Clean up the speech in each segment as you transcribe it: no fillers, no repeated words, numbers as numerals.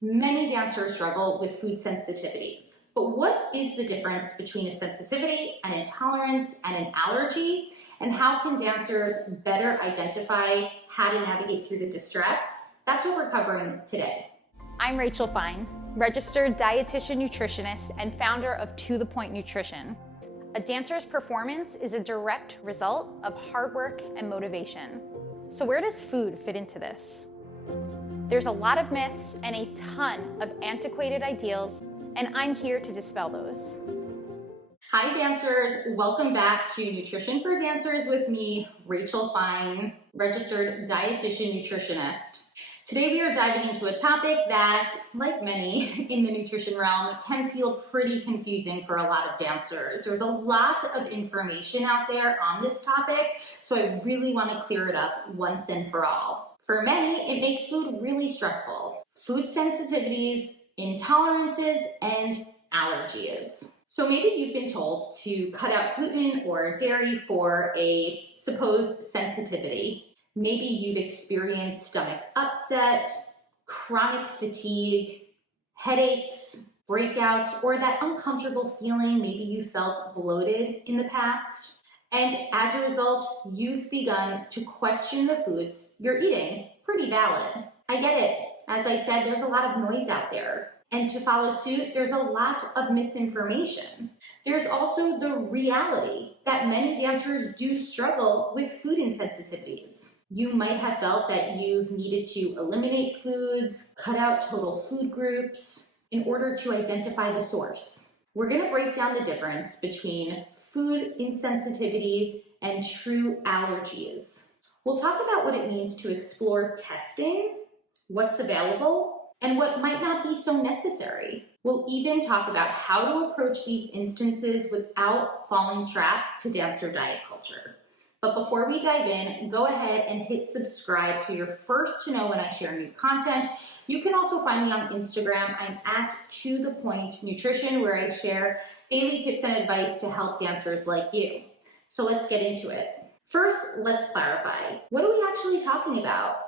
Many dancers struggle with food sensitivities, but what is the difference between a sensitivity, an intolerance, and an allergy? And how can dancers better identify how to navigate through the distress? That's what we're covering today. I'm Rachel Fine, registered dietitian nutritionist and founder of To The Point Nutrition. A dancer's performance is a direct result of hard work and motivation. So where does food fit into this? There's a lot of myths and a ton of antiquated ideals, and I'm here to dispel those. Hi dancers, welcome back to Nutrition for Dancers with me, Rachel Fine, registered dietitian nutritionist. Today we are diving into a topic that, like many in the nutrition realm, can feel pretty confusing for a lot of dancers. There's a lot of information out there on this topic, so I really want to clear it up once and for all. For many, it makes food really stressful. Food sensitivities, intolerances, and allergies. So maybe you've been told to cut out gluten or dairy for a supposed sensitivity. Maybe you've experienced stomach upset, chronic fatigue, headaches, breakouts, or that uncomfortable feeling maybe you felt bloated in the past. And as a result, you've begun to question the foods you're eating. Pretty valid. I get it. As I said, there's a lot of noise out there. And to follow suit, there's a lot of misinformation. There's also the reality that many dancers do struggle with food insensitivities. You might have felt that you've needed to eliminate foods, cut out total food groups in order to identify the source. We're going to break down the difference between food insensitivities and true allergies. We'll talk about what it means to explore testing, what's available, and what might not be so necessary. We'll even talk about how to approach these instances without falling trap to dancer diet culture. But before we dive in, go ahead and hit subscribe so you're first to know when I share new content. You can also find me on Instagram. I'm at To The Point Nutrition, where I share daily tips and advice to help dancers like you. So let's get into it. First, let's clarify. What are we actually talking about?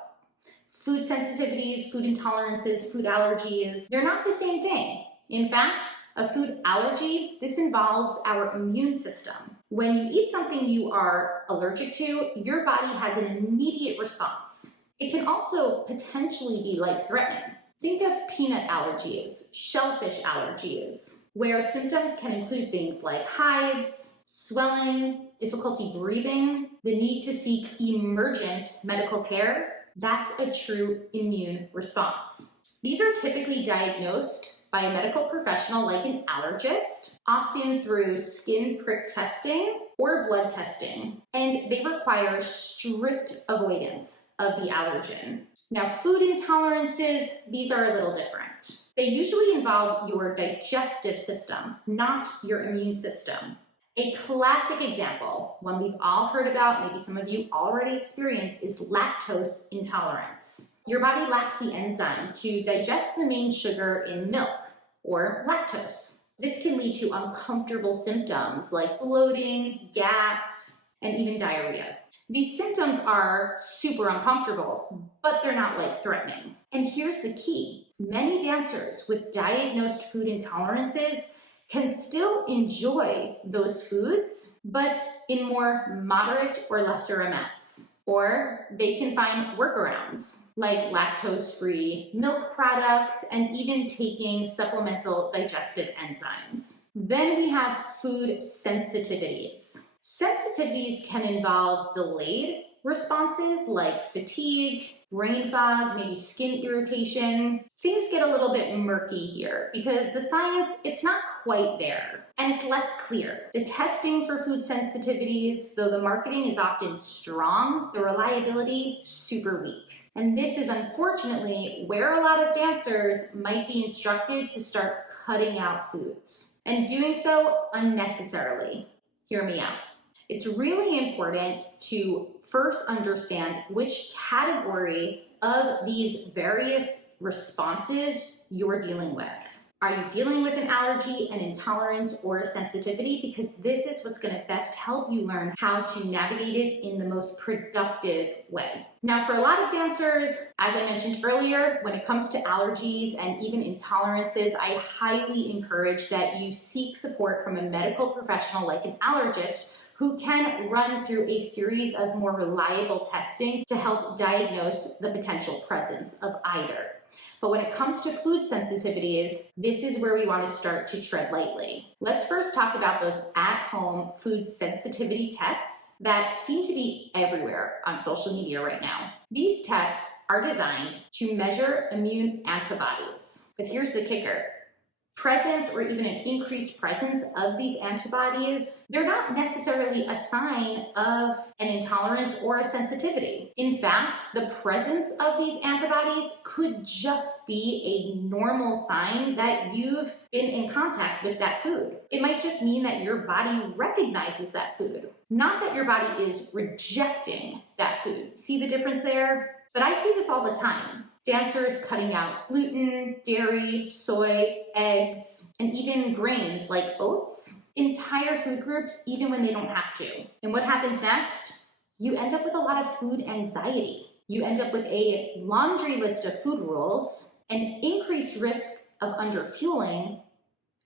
Food sensitivities, food intolerances, food allergies, they're not the same thing. In fact, a food allergy, this involves our immune system. When you eat something you are allergic to, your body has an immediate response. It can also potentially be life-threatening. Think of peanut allergies, shellfish allergies, where symptoms can include things like hives, swelling, difficulty breathing, the need to seek emergent medical care. That's a true immune response. These are typically diagnosed by a medical professional like an allergist, often through skin prick testing or blood testing, and they require strict avoidance of the allergen. Now, food intolerances, these are a little different. They usually involve your digestive system, not your immune system. A classic example, one we've all heard about, maybe some of you already experienced, is lactose intolerance. Your body lacks the enzyme to digest the main sugar in milk, or lactose. This can lead to uncomfortable symptoms like bloating, gas, and even diarrhea. These symptoms are super uncomfortable, but they're not life-threatening. And here's the key. Many dancers with diagnosed food intolerances can still enjoy those foods, but in more moderate or lesser amounts. Or they can find workarounds like lactose-free milk products and even taking supplemental digestive enzymes. Then we have food sensitivities. Sensitivities can involve delayed responses like fatigue, brain fog, maybe skin irritation. Things get a little bit murky here because the science, it's not quite there and it's less clear. The testing for food sensitivities, though the marketing is often strong, the reliability super weak. And this is unfortunately where a lot of dancers might be instructed to start cutting out foods and doing so unnecessarily. Hear me out. It's really important to first understand which category of these various responses you're dealing with. Are you dealing with an allergy, an intolerance, or a sensitivity? Because this is what's going to best help you learn how to navigate it in the most productive way. Now, for a lot of dancers, as I mentioned earlier, when it comes to allergies and even intolerances, I highly encourage that you seek support from a medical professional like an allergist who can run through a series of more reliable testing to help diagnose the potential presence of either. But when it comes to food sensitivities, this is where we want to start to tread lightly. Let's first talk about those at-home food sensitivity tests that seem to be everywhere on social media right now. These tests are designed to measure immune antibodies. But here's the kicker. Presence or even an increased presence of these antibodies, they're not necessarily a sign of an intolerance or a sensitivity. In fact, the presence of these antibodies could just be a normal sign that you've been in contact with that food. It might just mean that your body recognizes that food, not that your body is rejecting that food. See the difference there? But I see this all the time. Dancers cutting out gluten, dairy, soy, eggs, and even grains like oats. Entire food groups, even when they don't have to. And what happens next? You end up with a lot of food anxiety. You end up with a laundry list of food rules, an increased risk of underfueling,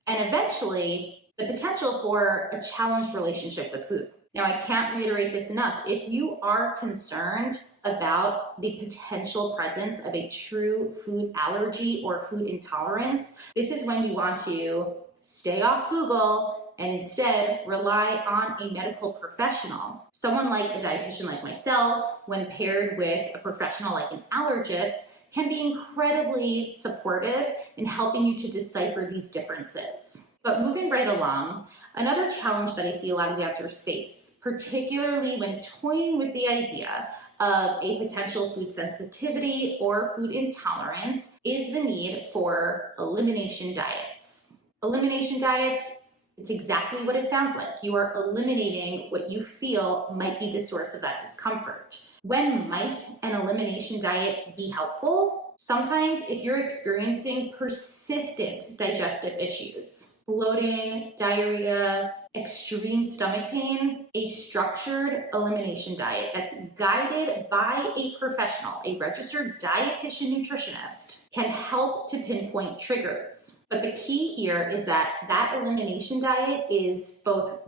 and eventually the potential for a challenged relationship with food. Now, I can't reiterate this enough. If you are concerned about the potential presence of a true food allergy or food intolerance, this is when you want to stay off Google and instead rely on a medical professional. Someone like a dietitian like myself, when paired with a professional like an allergist, can be incredibly supportive in helping you to decipher these differences. But moving right along, another challenge that I see a lot of dancers face, particularly when toying with the idea of a potential food sensitivity or food intolerance, is the need for elimination diets. Elimination diets, it's exactly what it sounds like. You are eliminating what you feel might be the source of that discomfort. When might an elimination diet be helpful? Sometimes if you're experiencing persistent digestive issues, bloating, diarrhea, extreme stomach pain, a structured elimination diet that's guided by a professional, a registered dietitian nutritionist, can help to pinpoint triggers. But the key here is that that elimination diet is both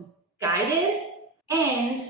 guided and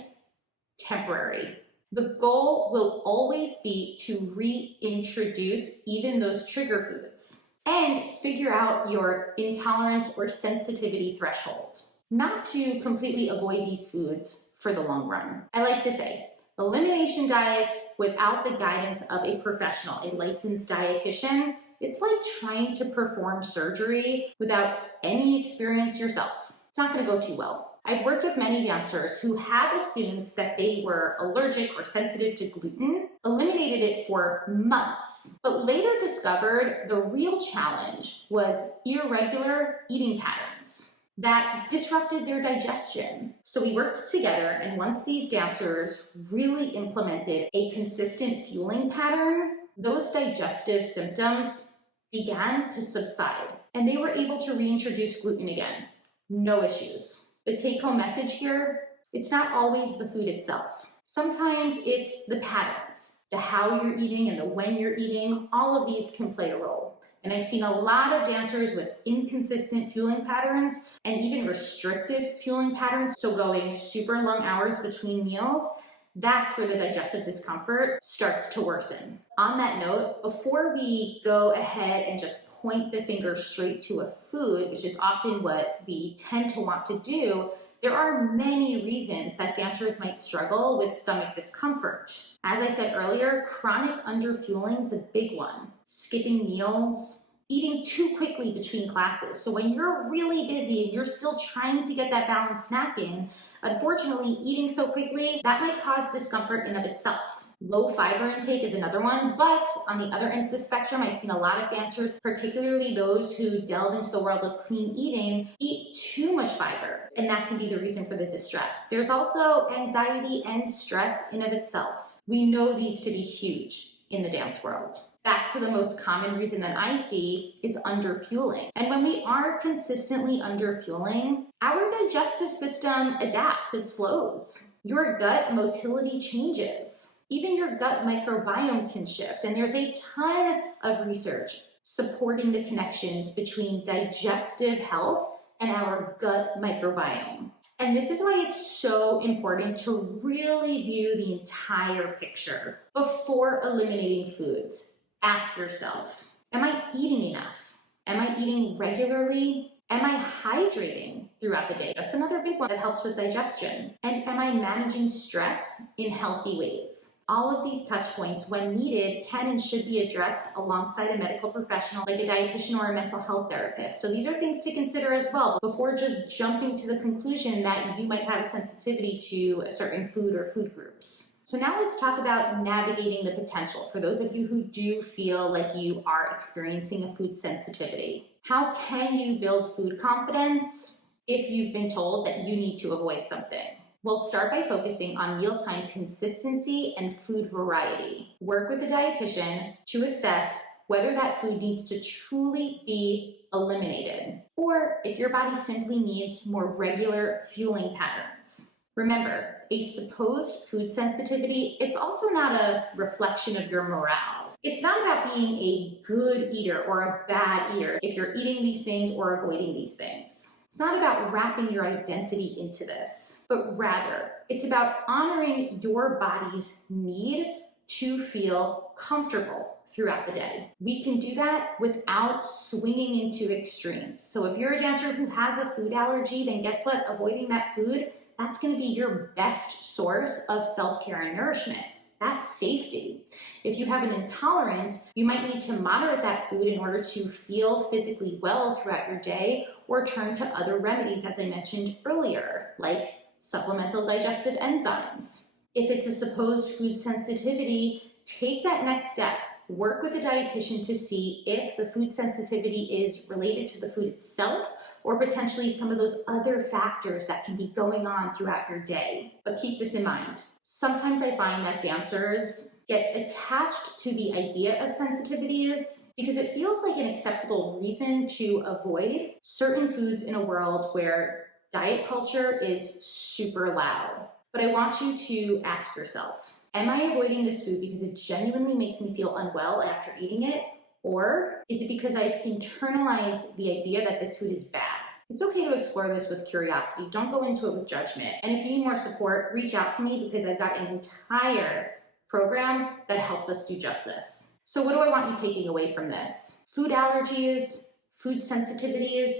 temporary. The goal will always be to reintroduce even those trigger foods and figure out your intolerance or sensitivity threshold, not to completely avoid these foods for the long run. I like to say, elimination diets without the guidance of a professional, a licensed dietitian, it's like trying to perform surgery without any experience yourself. It's not going to go too well. I've worked with many dancers who have assumed that they were allergic or sensitive to gluten, eliminated it for months, but later discovered the real challenge was irregular eating patterns that disrupted their digestion. So we worked together, and once these dancers really implemented a consistent fueling pattern, those digestive symptoms began to subside, and they were able to reintroduce gluten again. No issues. The take-home message here, it's not always the food itself. Sometimes it's the patterns, the how you're eating and the when you're eating. All of these can play a role. And I've seen a lot of dancers with inconsistent fueling patterns and even restrictive fueling patterns, so going super long hours between meals. That's where the digestive discomfort starts to worsen. On that note, before we go ahead and just point the finger straight to a food, which is often what we tend to want to do, there are many reasons that dancers might struggle with stomach discomfort. As I said earlier, chronic underfueling is a big one. Skipping meals, eating too quickly between classes. So when you're really busy and you're still trying to get that balanced snack in, unfortunately, eating so quickly, that might cause discomfort in of itself. Low fiber intake is another one, but on the other end of the spectrum, I've seen a lot of dancers, particularly those who delve into the world of clean eating, eat too much fiber, and that can be the reason for the distress. There's also anxiety and stress in of itself. We know these to be huge. in the dance world. Back to the most common reason that I see is underfueling. And when we are consistently underfueling, our digestive system adapts, it slows. Your gut motility changes. Even your gut microbiome can shift. And there's a ton of research supporting the connections between digestive health and our gut microbiome. And this is why it's so important to really view the entire picture before eliminating foods. Ask yourself, am I eating enough? Am I eating regularly? Am I hydrating throughout the day? That's another big one that helps with digestion. And am I managing stress in healthy ways? All of these touch points, when needed, can and should be addressed alongside a medical professional like a dietitian or a mental health therapist. So these are things to consider as well before just jumping to the conclusion that you might have a sensitivity to a certain food or food groups. So now let's talk about navigating the potential for those of you who do feel like you are experiencing a food sensitivity. How can you build food confidence if you've been told that you need to avoid something? We'll start by focusing on mealtime consistency and food variety. Work with a dietitian to assess whether that food needs to truly be eliminated, or if your body simply needs more regular fueling patterns. Remember, a supposed food sensitivity, it's also not a reflection of your morale. It's not about being a good eater or a bad eater if you're eating these things or avoiding these things. It's not about wrapping your identity into this, but rather it's about honoring your body's need to feel comfortable throughout the day. We can do that without swinging into extremes. So if you're a dancer who has a food allergy, then guess what? Avoiding that food, that's going to be your best source of self-care and nourishment. That's safety. If you have an intolerance, you might need to moderate that food in order to feel physically well throughout your day, or turn to other remedies, as I mentioned earlier, like supplemental digestive enzymes. If it's a supposed food sensitivity, take that next step. Work with a dietitian to see if the food sensitivity is related to the food itself or potentially some of those other factors that can be going on throughout your day. But keep this in mind. Sometimes I find that dancers get attached to the idea of sensitivities because it feels like an acceptable reason to avoid certain foods in a world where diet culture is super loud. But I want you to ask yourself, am I avoiding this food because it genuinely makes me feel unwell after eating it? Or is it because I've internalized the idea that this food is bad? It's okay to explore this with curiosity. Don't go into it with judgment. And if you need more support, reach out to me because I've got an entire program that helps us do just this. So what do I want you taking away from this? Food allergies, food sensitivities,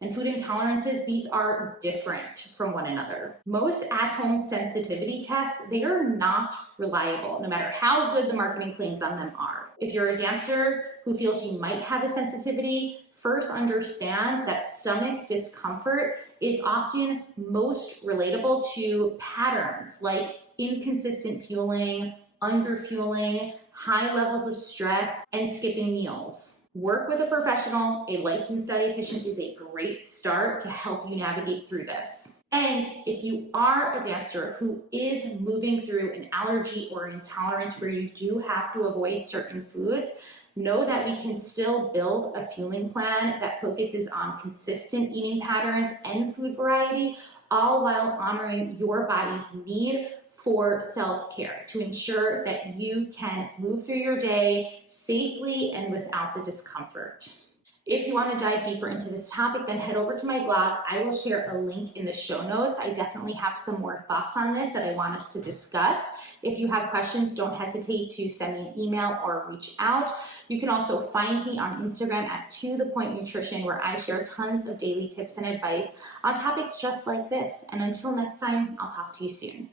and food intolerances, these are different from one another. Most at-home sensitivity tests, they are not reliable, no matter how good the marketing claims on them are. If you're a dancer who feels you might have a sensitivity, first understand that stomach discomfort is often most relatable to patterns like inconsistent fueling, underfueling, high levels of stress, and skipping meals. Work with a professional. A licensed dietitian is a great start to help you navigate through this. And if you are a dancer who is moving through an allergy or intolerance where you do have to avoid certain foods, know that we can still build a fueling plan that focuses on consistent eating patterns and food variety, all while honoring your body's need for self-care to ensure that you can move through your day safely and without the discomfort. If you want to dive deeper into this topic, then head over to my blog. I will share a link in the show notes. I definitely have some more thoughts on this that I want us to discuss. If you have questions, don't hesitate to send me an email or reach out. You can also find me on Instagram at @ToThePointNutrition, where I share tons of daily tips and advice on topics just like this. And until next time, I'll talk to you soon.